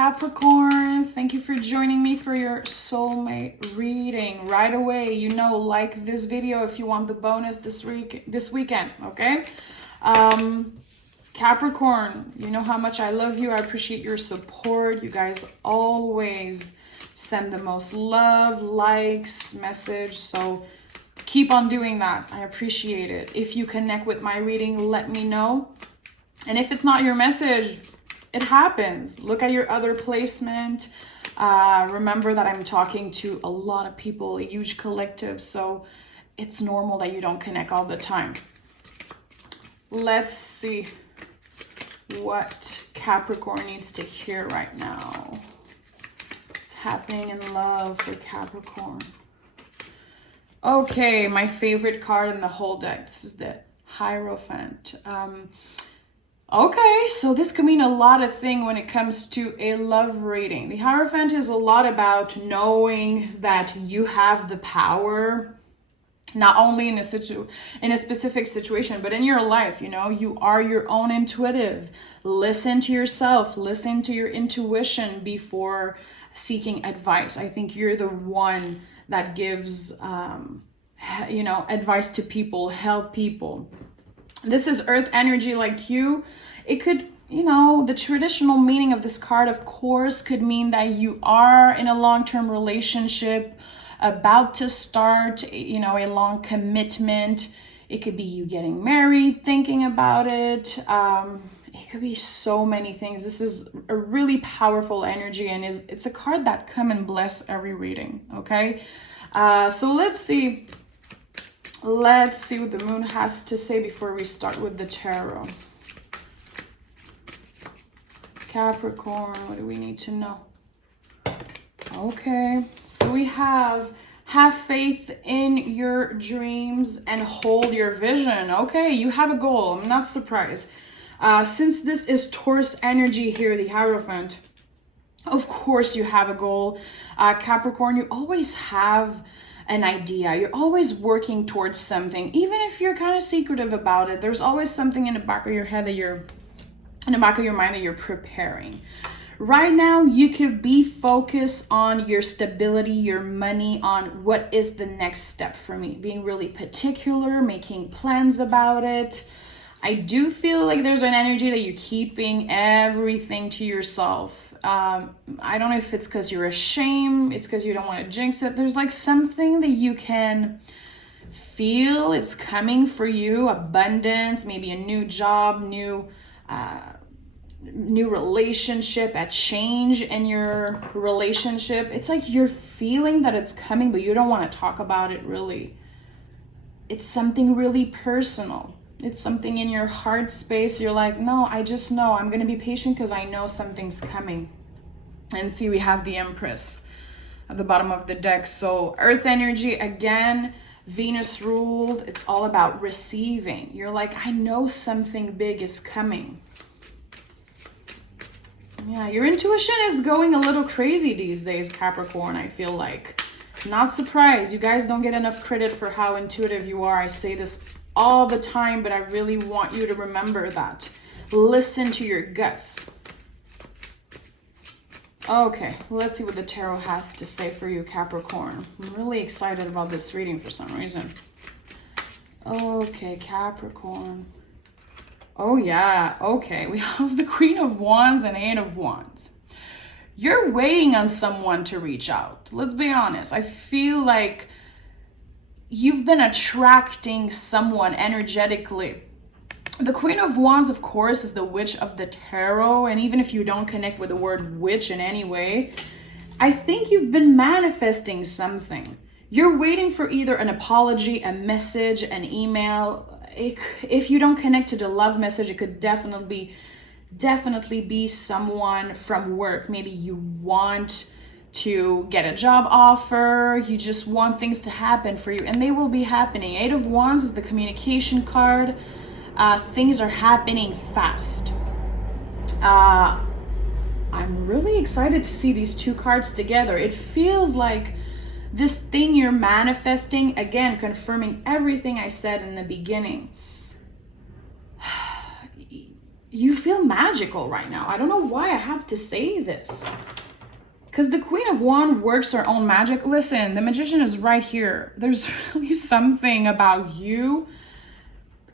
Capricorn, thank you for joining me for your soulmate reading. Right away, like this video if you want the bonus this weekend, okay? Capricorn, you know how much I love you. I appreciate your support. You guys always send the most love, likes, message, so keep on doing that. I appreciate it. If you connect with my reading, let me know. And if it's not your message, it happens. Look at your other placement. Remember that I'm talking to a lot of people, a huge collective, so it's normal that you don't connect all the time. Let's see what Capricorn needs to hear right now. What's happening in love for Capricorn? Okay, my favorite card in the whole deck. This is the Hierophant. Okay, so this could mean a lot of things when it comes to a love reading. The Hierophant is a lot about knowing that you have the power, not only in a specific situation, but in your life. You are your own intuitive. Listen to yourself, listen to your intuition before seeking advice. I think you're the one that gives, advice to people, help people. This is earth energy like you. It could, the traditional meaning of this card, of course, could mean that you are in a long-term relationship, about to start, a long commitment. It could be you getting married, thinking about it. It could be so many things. This is a really powerful energy, and it's a card that come and bless every reading, okay? So let's see what the moon has to say before we start with the tarot. Capricorn, what do we need to know? Okay, so we have faith in your dreams and hold your vision. Okay, you have a goal. I'm not surprised. Since this is Taurus energy here, the Hierophant, of course you have a goal. Capricorn, you always have an idea. You're always working towards something. Even if you're kind of secretive about it, there's always something in the back of your head in the back of your mind that you're preparing. Right now, you could be focused on your stability, your money, on what is the next step for me. Being really particular, making plans about it. I do feel like there's an energy that you're keeping everything to yourself. I don't know if it's because you're ashamed, it's because you don't want to jinx it. There's like something that you can feel it's coming for you, abundance, maybe a new job, new relationship, a change in your relationship. It's like you're feeling that it's coming, but you don't want to talk about it really. It's something really personal. It's something in your heart space. You're like, no, I just know. I'm going to be patient because I know something's coming. And see, we have the Empress at the bottom of the deck. So earth energy, again, Venus ruled. It's all about receiving. You're like, I know something big is coming. Yeah, your intuition is going a little crazy these days, Capricorn, I feel like. Not surprised. You guys don't get enough credit for how intuitive you are. I say this all the time, but I really want you to remember that. Listen to your guts. Okay, let's see what the tarot has to say for you, Capricorn. I'm really excited about this reading for some reason. Okay, Capricorn. Oh yeah, okay. We have the Queen of Wands and Eight of Wands. You're waiting on someone to reach out. Let's be honest. I feel like you've been attracting someone energetically. The Queen of Wands, of course, is the witch of the tarot. And even if you don't connect with the word witch in any way, I think you've been manifesting something. You're waiting for either an apology, a message, an email. If you don't connect to the love message, it could definitely be someone from work. Maybe you want to get a job offer, you just want things to happen for you, and they will be happening. Eight of Wands is the communication card. Things are happening fast. I'm really excited to see these two cards together. It feels like this thing you're manifesting, again, confirming everything I said in the beginning. you feel magical right now. I don't know why I have to say this. Because the Queen of Wands works her own magic. Listen, the Magician is right here. There's really something about you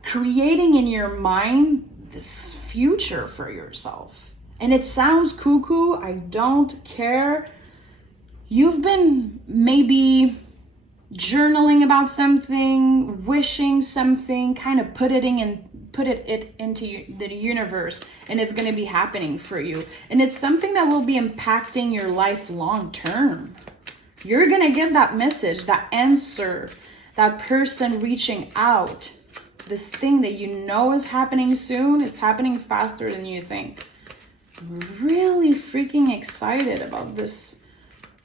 creating in your mind this future for yourself. And it sounds cuckoo. I don't care. You've been maybe journaling about something, wishing something, kind of put it into the universe, and it's going to be happening for you. And it's something that will be impacting your life long term. You're going to get that message, that answer, that person reaching out, this thing that you know is happening soon. It's happening faster than you think. I'm really freaking excited about this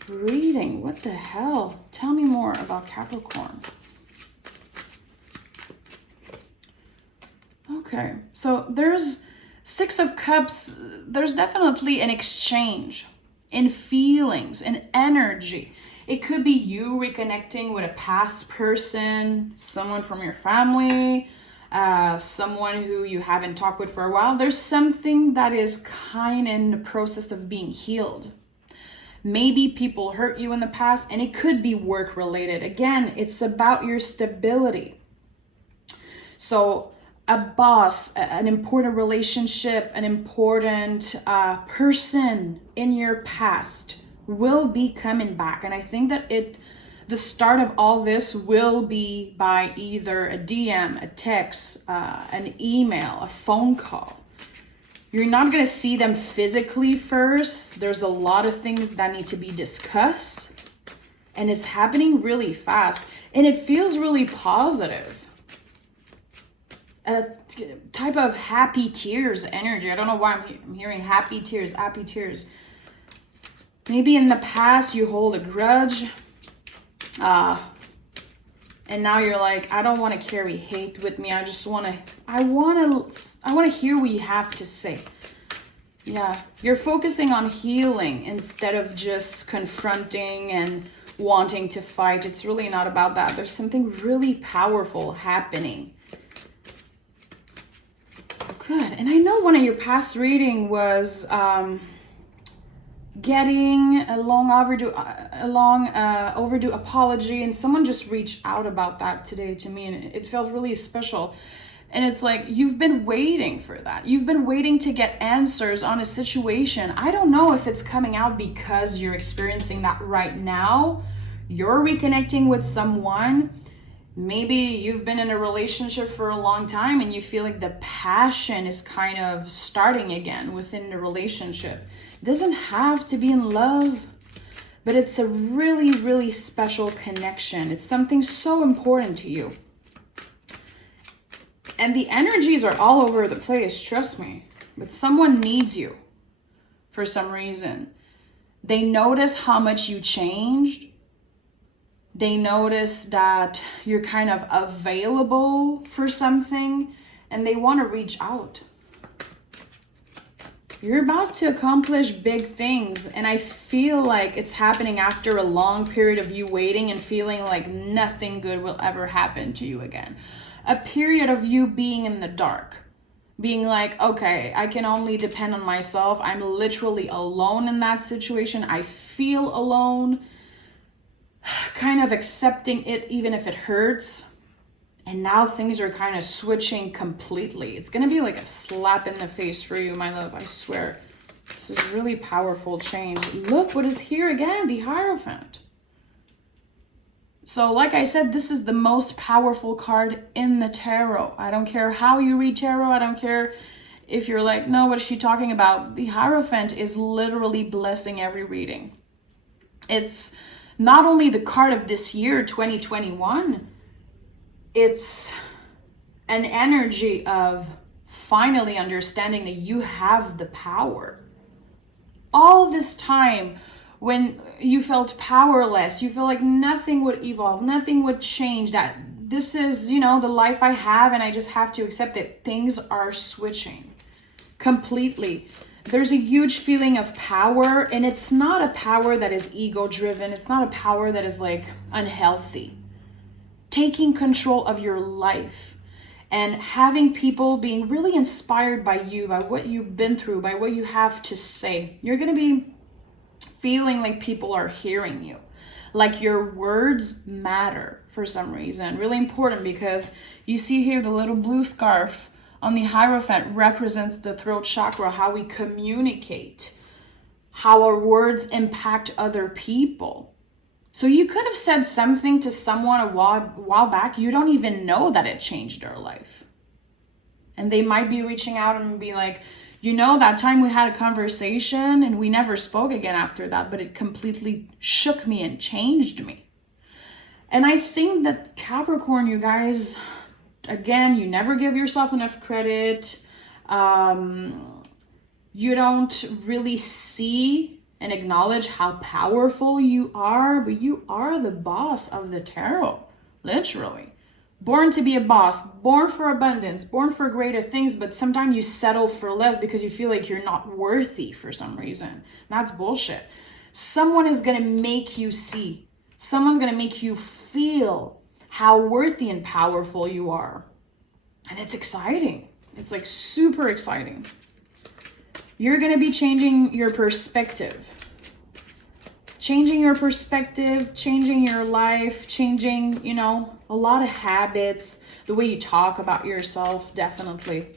reading. What the hell? Tell me more about Capricorn. Okay, so there's Six of Cups. There's definitely an exchange in feelings and energy. It could be you reconnecting with a past person, someone from your family, someone who you haven't talked with for a while. There's something that is kind of in the process of being healed. Maybe people hurt you in the past, and it could be work related. Again, it's about your stability. So a boss, an important relationship, an important person in your past will be coming back. And I think that the start of all this will be by either a DM, a text, an email, a phone call. You're not going to see them physically first. There's a lot of things that need to be discussed. And it's happening really fast. And it feels really positive. A type of happy tears energy. I don't know why I'm hearing happy tears, happy tears. Maybe in the past you hold a grudge. And now you're like, I don't want to carry hate with me. I want to hear what you have to say. Yeah, you're focusing on healing instead of just confronting and wanting to fight. It's really not about that. There's something really powerful happening. Good. And I know one of your past reading was getting a long overdue apology, and someone just reached out about that today to me, and it felt really special. And it's like, you've been waiting for that. You've been waiting to get answers on a situation. I don't know if it's coming out because you're experiencing that right now. You're reconnecting with someone. Maybe you've been in a relationship for a long time and you feel like the passion is kind of starting again within the relationship. It doesn't have to be in love, but it's a really, really special connection. It's something so important to you. And the energies are all over the place, trust me. But someone needs you for some reason. They notice how much you changed. They notice that you're kind of available for something, and they want to reach out. You're about to accomplish big things, and I feel like it's happening after a long period of you waiting and feeling like nothing good will ever happen to you again. A period of you being in the dark, being like, okay, I can only depend on myself. I'm literally alone in that situation. I feel alone. Kind of accepting it even if it hurts. And now things are kind of switching completely. It's going to be like a slap in the face for you, my love. I swear. This is really powerful change. Look what is here again, the Hierophant. So like I said, this is the most powerful card in the tarot. I don't care how you read tarot. I don't care if you're like, no, what is she talking about? The Hierophant is literally blessing every reading. It's not only the card of this year, 2021, it's an energy of finally understanding that you have the power. All this time when you felt powerless, you feel like nothing would evolve, nothing would change, that this is, the life I have and I just have to accept that things are switching completely. There's a huge feeling of power, and it's not a power that is ego driven. It's not a power that is like unhealthy. Taking control of your life. and having people being really inspired by you, by what you've been through, by what you have to say. You're going to be feeling like people are hearing you, like your words matter for some reason. Really important, because you see here the little blue scarf on the Hierophant represents the throat chakra, how we communicate, how our words impact other people. So you could have said something to someone a while back, you don't even know that it changed their life. And they might be reaching out and be like, you know, that time we had a conversation and we never spoke again after that, but it completely shook me and changed me. And I think that Capricorn, you guys, again, you never give yourself enough credit. You don't really see and acknowledge how powerful you are, but you are the boss of the tarot, literally. Born to be a boss, born for abundance, born for greater things, but sometimes you settle for less because you feel like you're not worthy for some reason. That's bullshit. Someone is going to make you see. Someone's going to make you feel how worthy and powerful you are. And it's exciting. It's like super exciting. You're going to be changing your perspective. Changing your perspective, changing your life, changing, you know, a lot of habits, the way you talk about yourself, definitely.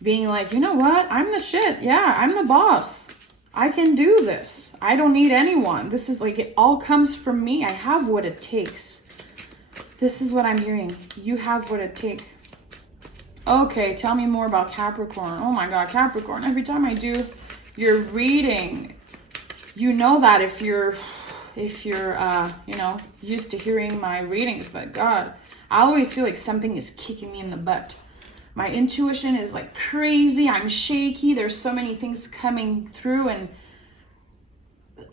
Being like, you know what? I'm the shit. Yeah, I'm the boss. I can do this. I don't need anyone. This is like, it all comes from me. I have what it takes. This is what I'm hearing. You have what it takes. Okay, tell me more about Capricorn. Oh my God, Capricorn. Every time I do your reading, you know that if you're you know, used to hearing my readings, but God, I always feel like something is kicking me in the butt. My intuition is like crazy. I'm shaky. There's so many things coming through, and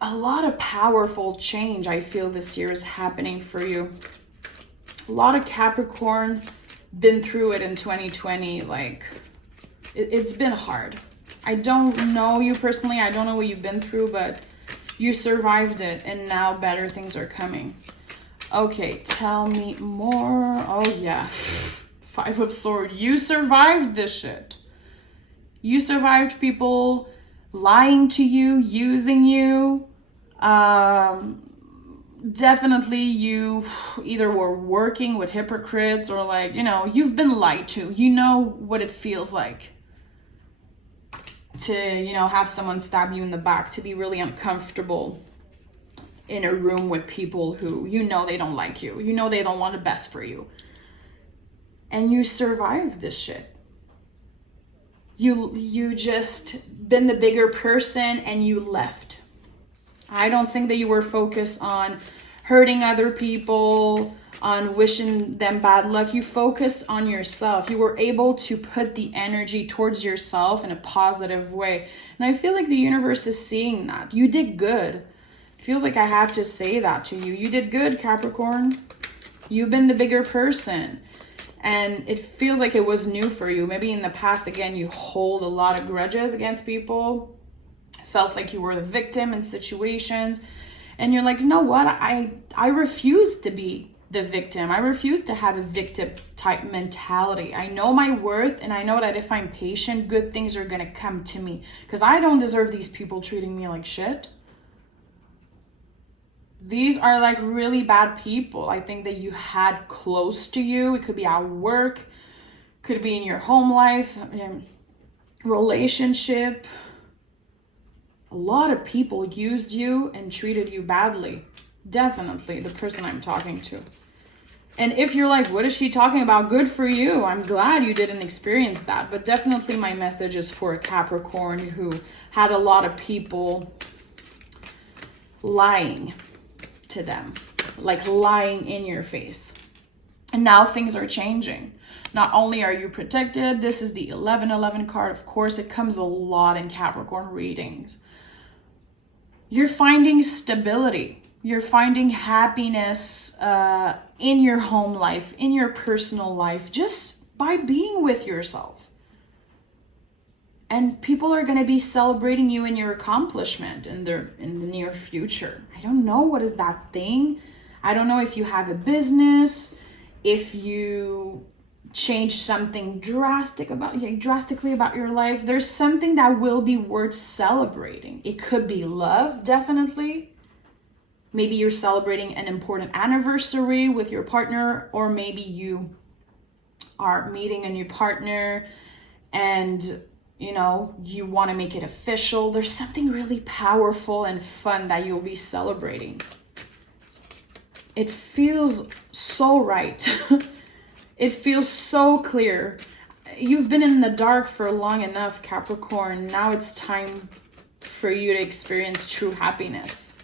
a lot of powerful change I feel this year is happening for you. A lot of Capricorn been through it in 2020. Like, it's been hard. I don't know you personally. I don't know what you've been through, but you survived it, and now better things are coming. Okay, tell me more. Oh yeah, 5 of Swords. You survived this shit. You survived people lying to you, using you. Definitely you either were working with hypocrites or, like, you know, you've been lied to. You know what it feels like to, you know, have someone stab you in the back, to be really uncomfortable in a room with people who, you know, they don't like you. You know, they don't want the best for you. And you survived this shit. You just been the bigger person and you left. I don't think that you were focused on hurting other people, on wishing them bad luck. You focus on yourself. You were able to put the energy towards yourself in a positive way. And I feel like the universe is seeing that. You did good. It feels like I have to say that to you. You did good, Capricorn. You've been the bigger person. And it feels like it was new for you. Maybe in the past, again, you hold a lot of grudges against people. Felt like you were the victim in situations. And you're like, you know what? I refuse to be the victim. I refuse to have a victim type mentality. I know my worth, and I know that if I'm patient, good things are going to come to me, because I don't deserve these people treating me like shit. These are like really bad people. I think that you had close to you. It could be at work, could be in your home life, relationship. A lot of people used you and treated you badly. Definitely the person I'm talking to. And if you're like, what is she talking about? Good for you. I'm glad you didn't experience that. But definitely my message is for a Capricorn who had a lot of people lying to them, like lying in your face. And now things are changing. Not only are you protected, this is the 1111 card. Of course, it comes a lot in Capricorn readings. You're finding stability. You're finding happiness in your home life, in your personal life, just by being with yourself. And people are going to be celebrating you in your accomplishment in the near future. I don't know what is that thing. I don't know if you have a business, if you change something drastically about your life. There's something that will be worth celebrating. It could be love, definitely. Maybe you're celebrating an important anniversary with your partner, or maybe you are meeting a new partner and you want to make it official. There's something really powerful and fun that you'll be celebrating. It feels so right. It feels so clear. You've been in the dark for long enough, Capricorn. Now it's time for you to experience true happiness.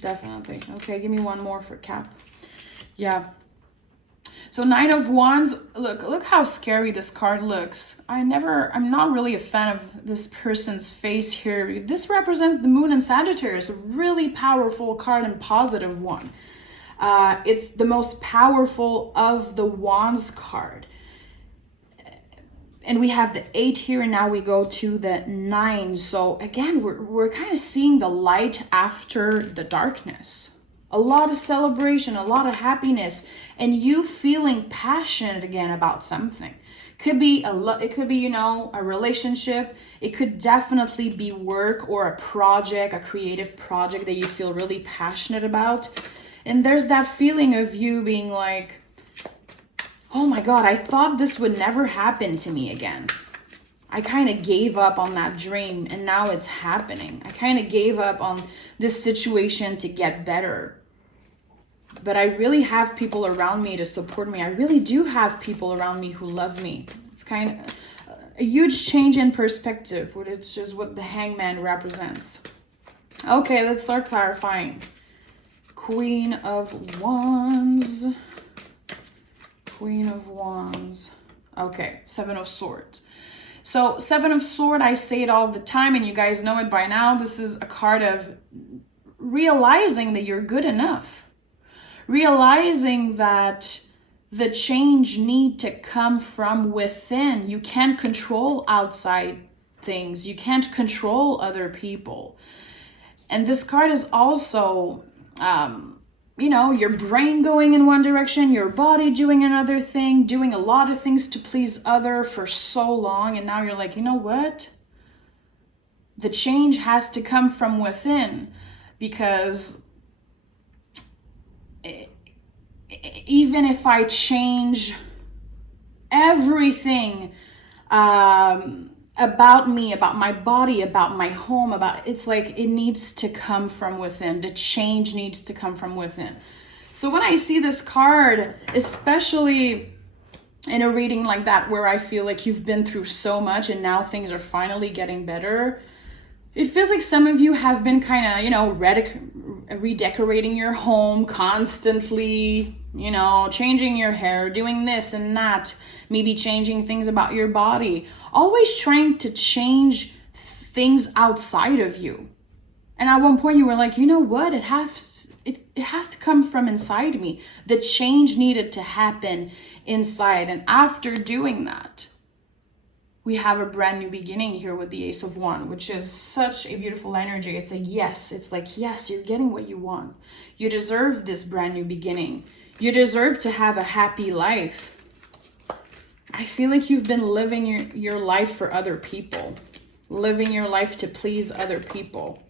Definitely. Okay, give me one more for Cap. Yeah. So Knight of Wands, look how scary this card looks. I'm not really a fan of this person's face here. This represents the Moon in Sagittarius, a really powerful card and positive one. It's the most powerful of the Wands card. And we have the 8 here, and now we go to the 9. So again, we're kind of seeing the light after the darkness. A lot of celebration, a lot of happiness, and you feeling passionate again about something. It could be a relationship. It could definitely be work or a project, a creative project that you feel really passionate about. And there's that feeling of you being like, oh my God, I thought this would never happen to me again. I kind of gave up on that dream, and now it's happening. I kind of gave up on this situation to get better. But I really have people around me to support me. I really do have people around me who love me. It's kind of a huge change in perspective, which is what the Hangman represents. Okay, let's start clarifying. Queen of Wands. Queen of Wands. Okay, 7 of Swords. So 7 of Swords, I say it all the time, and you guys know it by now. This is a card of realizing that you're good enough. Realizing that the change need to come from within. You can't control outside things. You can't control other people. And this card is also, your brain going in one direction, your body doing another thing, doing a lot of things to please other for so long. And now you're like, you know what? The change has to come from within, because even if I change everything about me, about my body, about my home, it's like it needs to come from within. The change needs to come from within. So when I see this card, especially in a reading like that, where I feel like you've been through so much and now things are finally getting better, it feels like some of you have been kind of, redecorating your home constantly, changing your hair, doing this and that, maybe changing things about your body, always trying to change things outside of you. And at one point you were like, you know what? It has to come from inside me. The change needed to happen inside. And after doing that, we have a brand new beginning here with the Ace of Wands, which is such a beautiful energy. It's a yes. It's like, yes, you're getting what you want. You deserve this brand new beginning. You deserve to have a happy life. I feel like you've been living your life for other people, living your life to please other people.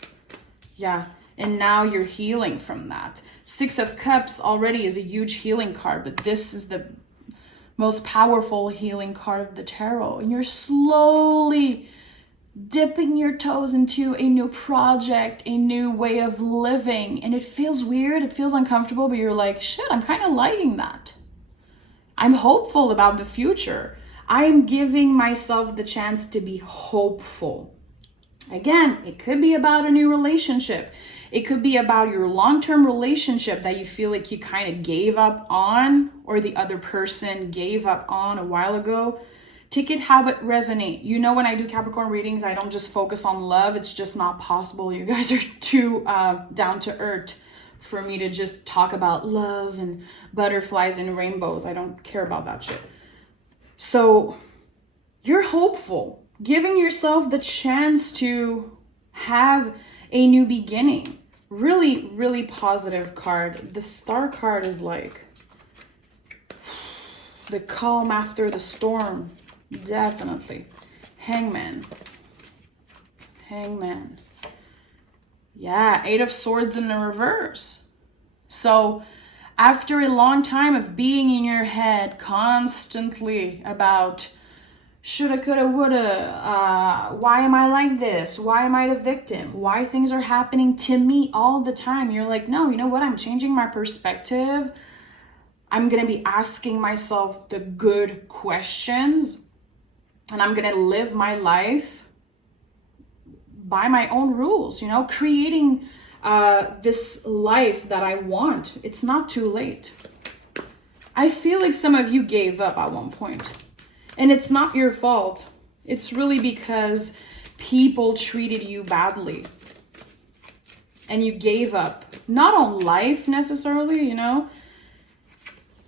Yeah, and now you're healing from that. 6 of Cups already is a huge healing card, but this is the most powerful healing card of the tarot. And you're slowly dipping your toes into a new project, a new way of living. And it feels weird, it feels uncomfortable, but you're like, shit, I'm kind of liking that. I'm hopeful about the future. I'm giving myself the chance to be hopeful. Again, it could be about a new relationship. It could be about your long-term relationship that you feel like you kind of gave up on, or the other person gave up on a while ago. Take it how it resonates. When I do Capricorn readings, I don't just focus on love. It's just not possible. You guys are too down to earth for me to just talk about love and butterflies and rainbows. I don't care about that shit. So you're hopeful, giving yourself the chance to have a new beginning. Really, really positive card. The Star card is like, The calm after the storm. Definitely. Hangman. Hangman. Yeah, 8 of Swords in the reverse. So after a long time of being in your head constantly about shoulda, coulda, woulda, why am I like this? Why am I the victim? Why things are happening to me all the time? You're like, no, you know what? I'm changing my perspective. I'm going to be asking myself the good questions, and I'm going to live my life by my own rules, you know, creating this life that I want. It's not too late. I feel like some of you gave up at one point. And it's not your fault. It's really because people treated you badly. And you gave up. Not on life necessarily, you know.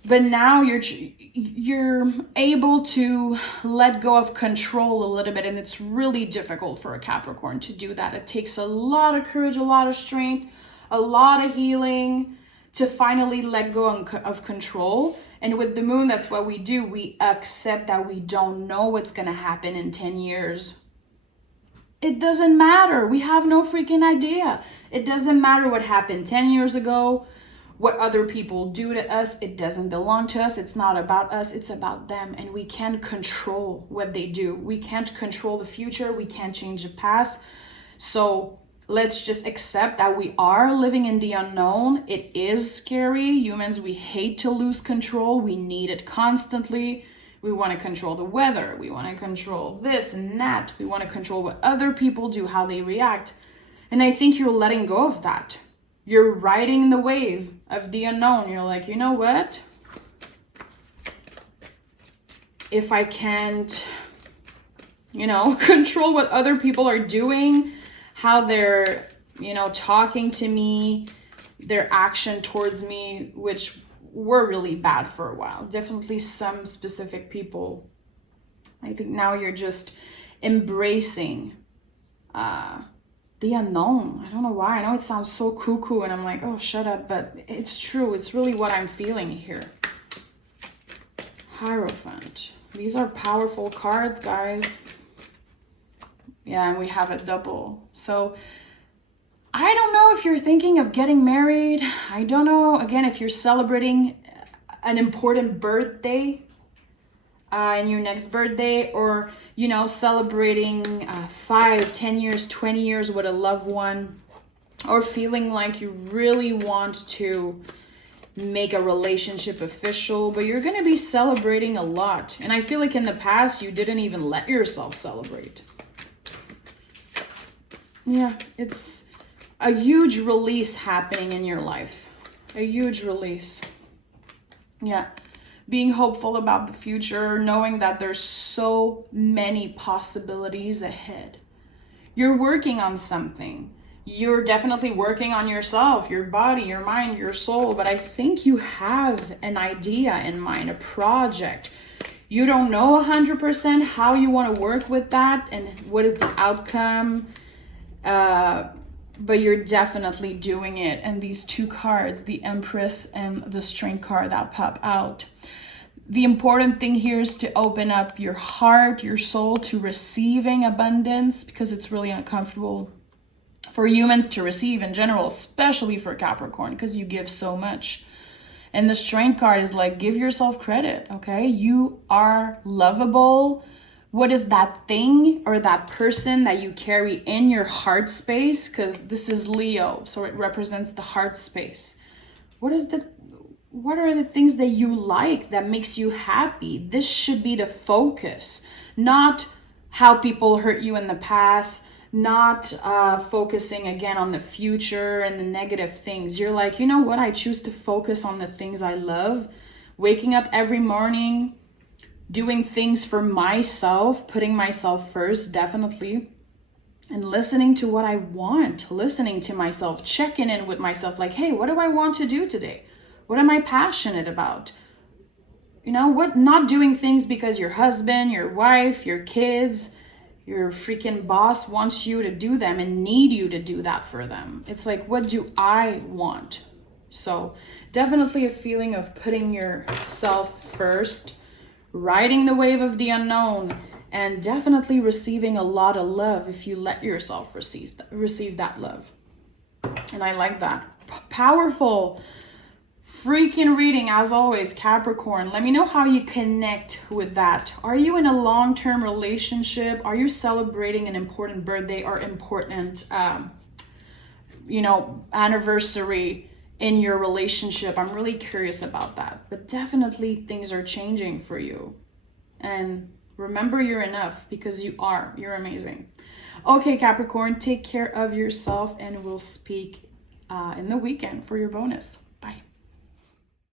But now you're able to let go of control a little bit. And it's really difficult for a Capricorn to do that. It takes a lot of courage, a lot of strength, a lot of healing to finally let go of control. And with the moon, that's what we do. We accept that we don't know what's going to happen in 10 years. It doesn't matter. We have no freaking idea. It doesn't matter what happened 10 years ago, what other people do to us. It doesn't belong to us. It's not about us. It's about them. And we can't control what they do. We can't control the future. We can't change the past. So let's just accept that we are living in the unknown. It is scary. Humans, we hate to lose control. We need it constantly. We want to control the weather. We want to control this and that. We want to control what other people do, how they react. And I think you're letting go of that. You're riding the wave of the unknown. You're like, you know what? If I can't, you know, control what other people are doing, how they're, you know, talking to me, their action towards me, which were really bad for a while. Definitely some specific people. I think now you're just embracing the unknown. I don't know why. I know it sounds so cuckoo and I'm like, oh, shut up. But it's true. It's really what I'm feeling here. Hierophant. These are powerful cards, guys. Yeah, and we have a double. So I don't know if you're thinking of getting married. I don't know, again, if you're celebrating an important birthday in your next birthday, or, you know, celebrating 5, 10 years, 20 years with a loved one, or feeling like you really want to make a relationship official, but you're going to be celebrating a lot. And I feel like in the past, you didn't even let yourself celebrate. Yeah, it's a huge release happening in your life. A huge release. Yeah. Being hopeful about the future, knowing that there's so many possibilities ahead. You're working on something. You're definitely working on yourself, your body, your mind, your soul. But I think you have an idea in mind, a project. You don't know 100% how you want to work with that and what is the outcome. But you're definitely doing it. And these two cards, the Empress and the Strength card that pop out. The important thing here is to open up your heart, your soul to receiving abundance, because it's really uncomfortable for humans to receive in general, especially for Capricorn, because you give so much. And the Strength card is like, give yourself credit, okay? You are lovable. What is that thing or that person that you carry in your heart space? Because this is Leo, so it represents the heart space. What are the things that you like, that makes you happy? This should be the focus, not how people hurt you in the past, not focusing again on the future and the negative things. You're like, you know what? I choose to focus on the things I love. Waking up every morning, doing things for myself, putting myself first, definitely. And listening to what I want, listening to myself, checking in with myself like, hey, what do I want to do today? What am I passionate about? You know, what? Not doing things because your husband, your wife, your kids, your freaking boss wants you to do them and need you to do that for them. It's like, what do I want? So definitely a feeling of putting yourself first, riding the wave of the unknown, and definitely receiving a lot of love if you let yourself receive that love. And I like that. Powerful freaking reading as always, Capricorn. Let me know how you connect with that. Are you in a long-term relationship? Are you celebrating an important birthday or important anniversary in your relationship? I'm really curious about that. But definitely things are changing for you. And remember, you're enough, because you're amazing. Okay, Capricorn, take care of yourself, and we'll speak in the weekend for your bonus.